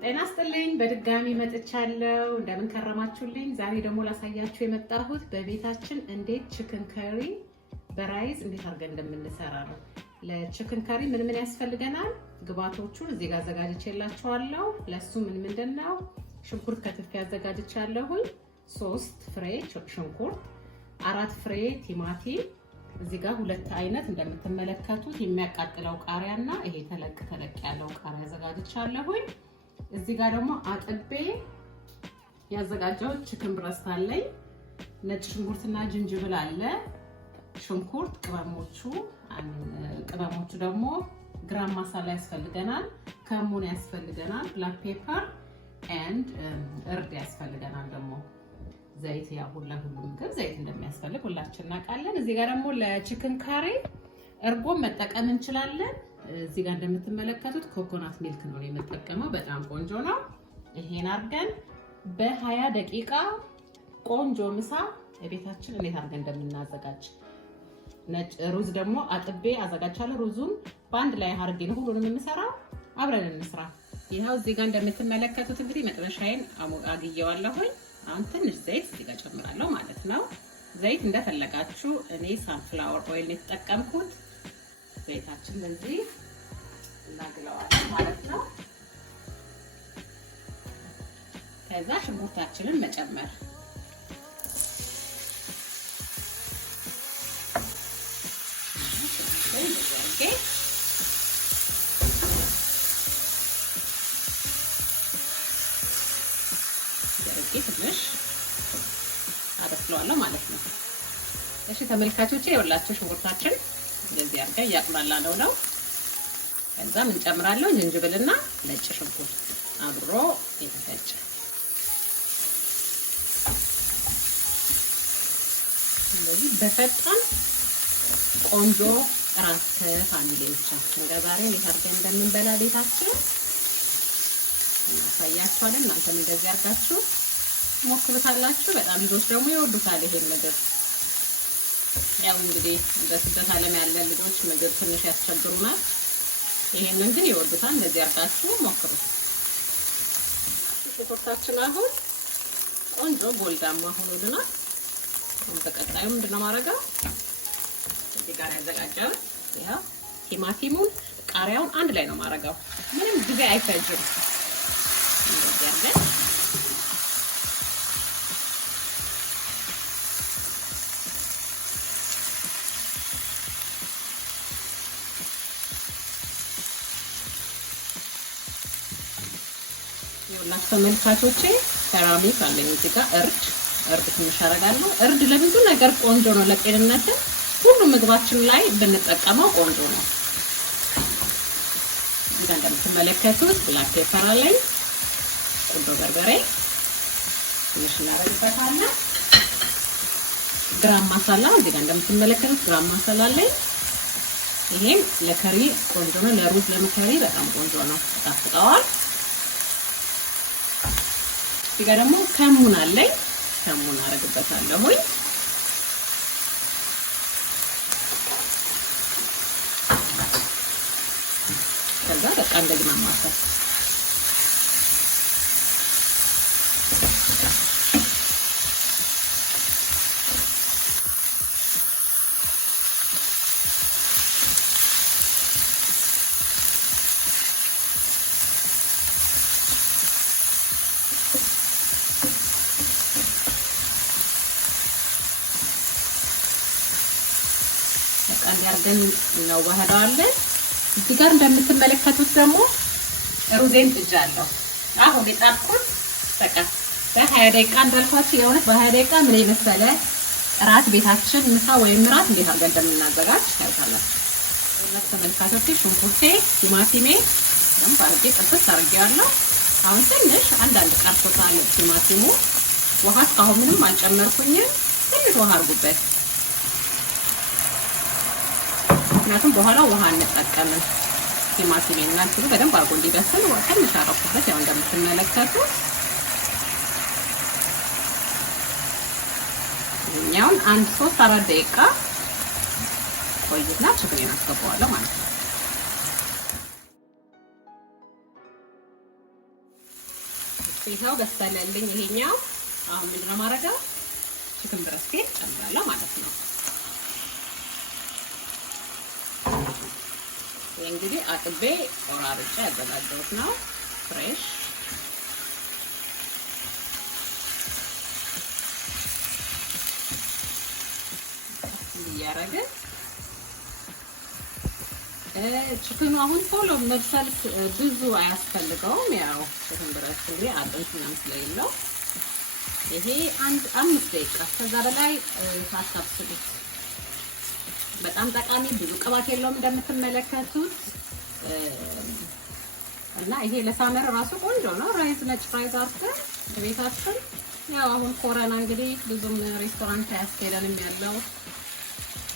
ጤና ይስጥልኝ በድጋሚ መጥቻለሁ እንደምን ከረማችሁልኝ ዛሬ ደግሞ ላሳያችሁ የመጣሁት በቤታችን እንዴት ቺክን ካሪ በራይዝ እንዴት አድርገን እንደምንሰራ ነው ለቺክን ካሪ ምን ያስፈልገናል ግብአቶቹን እዚህ ጋር አዘጋጅቼላችኋለሁ ለሱ ምንድነው ሽንኩርት ከትፌ አዘጋጅቻለሁ 3 ፍሬ ሽንኩርት 4 ፍሬ ቲማቲም እዚህ ጋር ሁለት አይነት እንደምትመለከቱት የሚያቃጥለው ቃሪያና ይሄ ተለቅ ያለው ቃሪያ አዘጋጅቻለሁ እዚህ ጋር ደግሞ አጥቤ ያዘጋጀው ቺክን ብረስት አለኝ ነጭ ሽንኩርትና ጅንጅብል አለ ሽንኩርት ቅመሞቹ ደግሞ ግራም ማሳላ ያስፈልገናል ከሙን ያስፈልገናል ብላክ ፔፐር ኤንድ እርድ ያስፈልገናል ደግሞ ዘይት ያው ሁሉም ግን ዘይት እንደሚያስፈልግ ሁላችንም እናውቃለን እዚህ ጋር ደግሞ ለቺክን ካሪ እርጎ መጠቀም እንችላለን እዚህ ጋር እንደምትመለከቱት ኮኮናት ሚልክ ነው የምጠቀመው በጣም ቆንጆ ነው ይሄን አድርገን በ20 ደቂቃ ቆንጆ ምሳ በቤታችን እንዴት አድርገን እንደምናዘጋጅ ነጭ ሩዝ ደግሞ አጥቤ አዘጋጃለሁ ሩዙን ባንድ ላይ አድርጌ ነው ሁሉንም የምሰራው አብረን እንስራ ይሄው እዚህ ጋር እንደምትመለከቱት እንግዲህ መጥበሻዬን አግየዋለሁ አሁን ትንሽ ዘይት እዚህ ጋር ጨምራለሁ ማለት ነው ዘይት እንደፈለጋችሁ እኔ ሳንፍላወር ኦይል የተጠቀምኩት ዘይታችን እንደዚህ እናግለዋለን ማለት ነው ከዛ ሽንኩርታችንን መጨመር ትንሽ አበስለዋለሁ ማለት ነው እሺ ተመልካቾቼ ይኸውላችሁ ሽንኩርታችን እንደዚህ አድርገን ያቅላላነው ነው ከዛ ምን ጨምራለሁ ዝንጅብልና ነጭ ሽንኩርት አብሮ የተፈጨ እንደዚህ በፈጣን ቆንጆ ራት ከፋሚሊዎቻችን ጋር ዛሬ እንዴት አድርገን እንደምንበላ ቤታችን እናሳያችኋለን እናንተም እንደዚህ አድርጋችሁ ሞክሩታላችሁ በጣም ልጆች ደግሞ ይወዱታል ይሄን ምግብ ያው እንግዲህ በስደት ዓለም ያለ ልጆች ምግብ ትንሽ ያስቸግሩናል ይሄንን ግን ይወዱታል እንደዚህ አድርጋችሁ ሞክሩት ሽንኩርታችን አሁን ቆንጆ ጎልዳማ ሆኖልናል በቀጣዩ ምንድነው ማረጋው እዚህ ጋር ያዘጋጀው ያው ቲማቲሙን ቃሪያውን አንድ ላይ ነው ማረጋው ምንም ጊዜ አይፈጅም እንደዚህ አድርገን ተመልካቾቼ ሴራሚክ አለኝ እዚህ ጋር እርድ ትንሽ አደርጋለሁ እርድ ለብዙ ነገር ቆንጆ ነው ለጤንነት ሁሉ ምግባችን ላይ ብንጠቀመው ቆንጆ ነው እዚህ ጋር እንደምትመለከቱት ብላክ ፔፐር አለኝ ቆንጆ በርበሬ ትንሽ እናደርግበታለን ግራም ማሳላ እዚህ ጋር እንደምትመለከቱት ግራም ማሳላ አለኝ ይሄም ለከሪ ቆንጆ ነው ለሩዝ ለመከሪ በጣም ቆንጆ ነው ታፍቀዋል እዚህ ጋር ደግሞ ከሙን አለኝ ከሙን አረግበታለሁ ከዛ በቃ እንደዚህ ማማሰል እንዲያርገን ነው ዋህዳለን እዚህ ጋር እንደምትመለከቱት ደግሞ ሩዜን ጥጃለሁ አሁን የጣድኩት በቃ በ20 ደቂቃ እንዳልኳችሁ የሆነ በ20 ደቂቃ ምን ይመስላል ራት ቤታችን ምሳ ወይም ራት እንዴት አድርገን እንደምናዘጋጅ ታውቃላችሁ ሁለት ተመልካቾች ሽንኩርቴ ቲማቲሜ ደም ባርጌ ጥብስ አድርጌያለሁ አሁን ትንሽ አንዳንድ ቀርቶታል ቲማቲሙ ውሃ እስካሁን ምንም አልጨመርኩኝም ትንሽ ውሃ አድርጉበት ምክንያቱም በኋላ ውሃ እንጠቀምን ቲማቲሜና እንትኑ በደንብ አድርጎ እንዲበስል ትንሽ አረኩበት ያው እንደምትመለከቱት እኛውን 1-3-4 ደቂቃ ቆይና ችግሬን አስገባዋለሁ ማለት ነው ይሄው በሰለልኝ ይሄኛው። አሁን ምንድነው ማረጋው? ቺክን ብረስቴ ጨምራለሁ ማለት ነው። ይሄ እንግዲህ አጥቤ ቆራርጬ ያዘጋጀሁት ነው ፍሬሽ። እያረገ ቺክኑ አሁን ቶሎ መብሰል ብዙ አያስፈልገውም። ያው ቺክን ብረስት እንግዲህ አጥንት ምናምን ስለሌለው ይሄ 5 ደቂቃ ከዛ በላይ ታሳብሱት። በጣም ጠቃሚ ብዙ ቅባት የለውም እንደምትመለከቱት እና ይሄ ለሳመር ራሱ ቆንጆ ነው። ራይዝ ነጭ ራይዝ አርተን ቤታችን ያው አሁን ኮረና እንግዲህ ብዙም ሬስቶራንት አያስኬደንም ያለው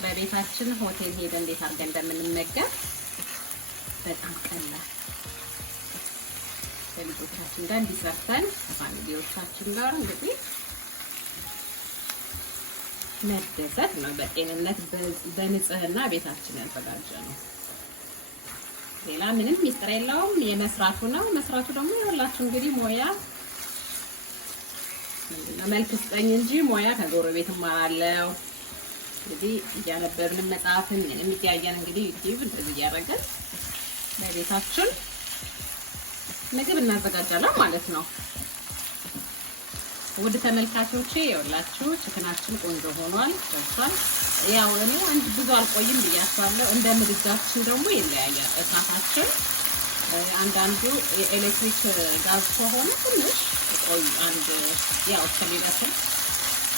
በቤታችን ሆቴል ሄደን እንዴት አድርገን እንደምንመገብ በጣም ቀላል ለልጆቻችን ጋር እንዲሰርተን ፋሚሊዎቻችን ጋር እንግዲህ መደሰት ነው። በጤንነት በንጽህና ቤታችን ያዘጋጀ ነው። ሌላ ምንም ሚስጥር የለውም። የመስራቱ ነው። መስራቱ ደግሞ ያላችሁ እንግዲህ ሞያ መልክ ስጠኝ እንጂ ሞያ ከጎረቤት እማራለሁ። እንግዲህ እያነበብን መጽሐፍን ምንም እያየን እንግዲህ ዩቲዩብ እንደዚህ እያደረገን ለቤታችን ምግብ እናዘጋጃለን ማለት ነው። ውድ ተመልካቾቼ ይኸውላችሁ ቺክናችን ቆንጆ ሆኗል ደርሷል። ያው እኔ አንድ ብዙ አልቆይም ብያችኋለሁ። እንደ ምድጃችን ደግሞ ይለያያል እሳታችን። አንዳንዱ የኤሌክትሪክ ጋዝ ከሆነ ትንሽ ቆይ አንድ ያው ከሌላችሁ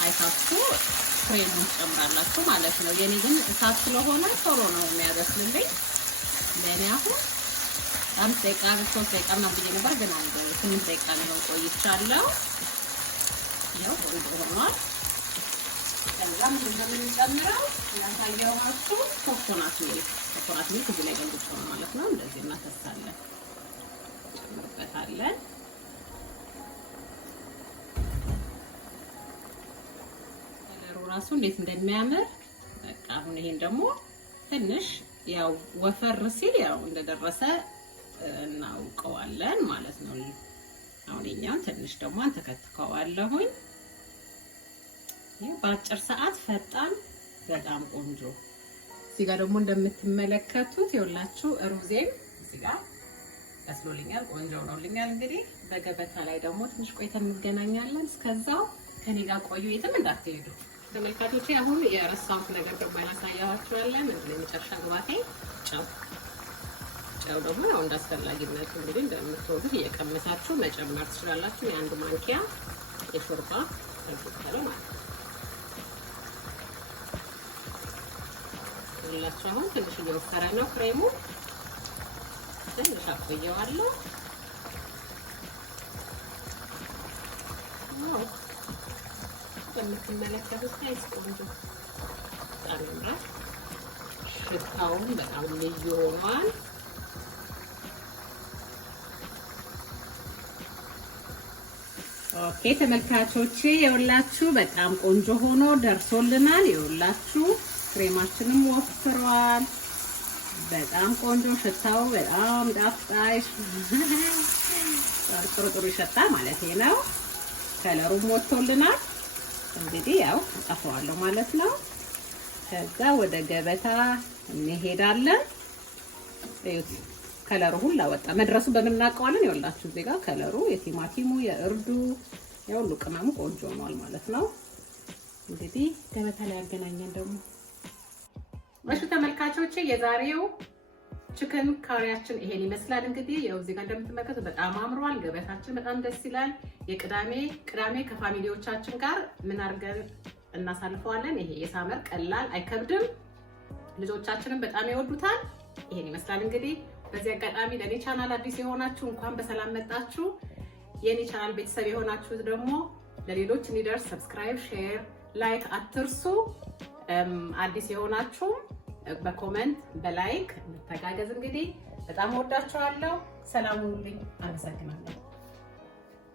አይታችሁ ፍሬሙን ጨምራላችሁ ማለት ነው። የኔ ግን እሳት ስለሆነ ቶሎ ነው የሚያበስልልኝ። ለኔ አሁን 5 ደቂቃ 3 ደቂቃ ነው ብዬ ነበር፣ ግን አንድ 8 ደቂቃ ነው ቆይቻለሁ። ያው ቆንጆ ሆኗል። ከዛም እንደምንጨምረው ያሳየኋችሁ ኮኮናት ሚልክ እዚህ ላይ ገልብጬ ነው ማለት ነው። እንደዚህ እናፈሳለን፣ ጨምርበታለን። ራሱ እንዴት እንደሚያምር በቃ አሁን ይሄን ደግሞ ትንሽ ያው ወፈር ሲል ያው እንደደረሰ እናውቀዋለን ማለት ነው። አሁን እኛም ትንሽ ደግሞ አንተከትከዋለሁኝ። ይሄ በአጭር ሰዓት ፈጣን በጣም ቆንጆ። እዚህ ጋር ደግሞ እንደምትመለከቱት ይኸውላችሁ ሩዜም እዚህ ጋር ያስሎልኛል፣ ቆንጆ ሆኖልኛል። እንግዲህ በገበታ ላይ ደግሞ ትንሽ ቆይተን እንገናኛለን። እስከዛው ከኔ ጋር ቆዩ፣ የትም እንዳትሄዱ ተመልካቾቼ። አሁን የረሳሁት ነገር ደግሞ ያሳያችኋለሁ። ምንድነው የመጨረሻ ግባቴ ጨው ደግሞ ያው እንዳስፈላጊነቱ እንግዲህ እንደምትወዱት እየቀመሳችሁ መጨመር ትችላላችሁ። የአንድ ማንኪያ የሾርባ ተልቆታለ ማለት ነው። ሁላችሁ አሁን ትንሽ እየወፈረ ነው ክሬሙ፣ ትንሽ አቆየዋለሁ። እንደምትመለከቱት ታይስ ቆንጆ በጣም ያምራል። ሽታውም በጣም ልዩ ሆኗል። ኦኬ ተመልካቾቼ ይኸውላችሁ በጣም ቆንጆ ሆኖ ደርሶልናል። ይኸውላችሁ ክሬማችንም ወፍሯል። በጣም ቆንጆ ሽታው በጣም ጣፋጭ ጥሩ ይሸታል ማለት ነው። ከለሩም ወጥቶልናል። እንግዲህ ያው አጠፋዋለሁ ማለት ነው። ከዛ ወደ ገበታ እንሄዳለን። እዩት ከለሩ ሁላ ወጣ። መድረሱ በምናውቀዋለን። ይኸውላችሁ እዚህ ጋር ከለሩ የቲማቲሙ የእርዱ የሁሉ ቅመሙ ቆንጆ ሆኗል ማለት ነው። እንግዲህ ገበታ ላይ ያገናኘን ደግሞ እሺ ተመልካቾቼ የዛሬው ቺክን ካሪያችን ይሄን ይመስላል። እንግዲህ ያው እዚህ ጋር እንደምትመለከቱት በጣም አምሯል። ገበታችን በጣም ደስ ይላል። የቅዳሜ ከፋሚሊዎቻችን ጋር ምን አድርገን እናሳልፈዋለን። ይሄ የሳመር ቀላል አይከብድም። ልጆቻችንም በጣም ይወዱታል። ይሄን ይመስላል እንግዲህ። በዚህ አጋጣሚ ለኔ ቻናል አዲስ የሆናችሁ እንኳን በሰላም መጣችሁ። የኔ ቻናል ቤተሰብ የሆናችሁ ደግሞ ለሌሎች እንዲደርስ ሰብስክራይብ፣ ሼር፣ ላይክ አትርሱ። አዲስ የሆናችሁ በኮሜንት በላይክ እንተጋገዝ። እንግዲህ በጣም ወዳችኋለሁ። ሰላም ሁኑልኝ። አመሰግናለሁ።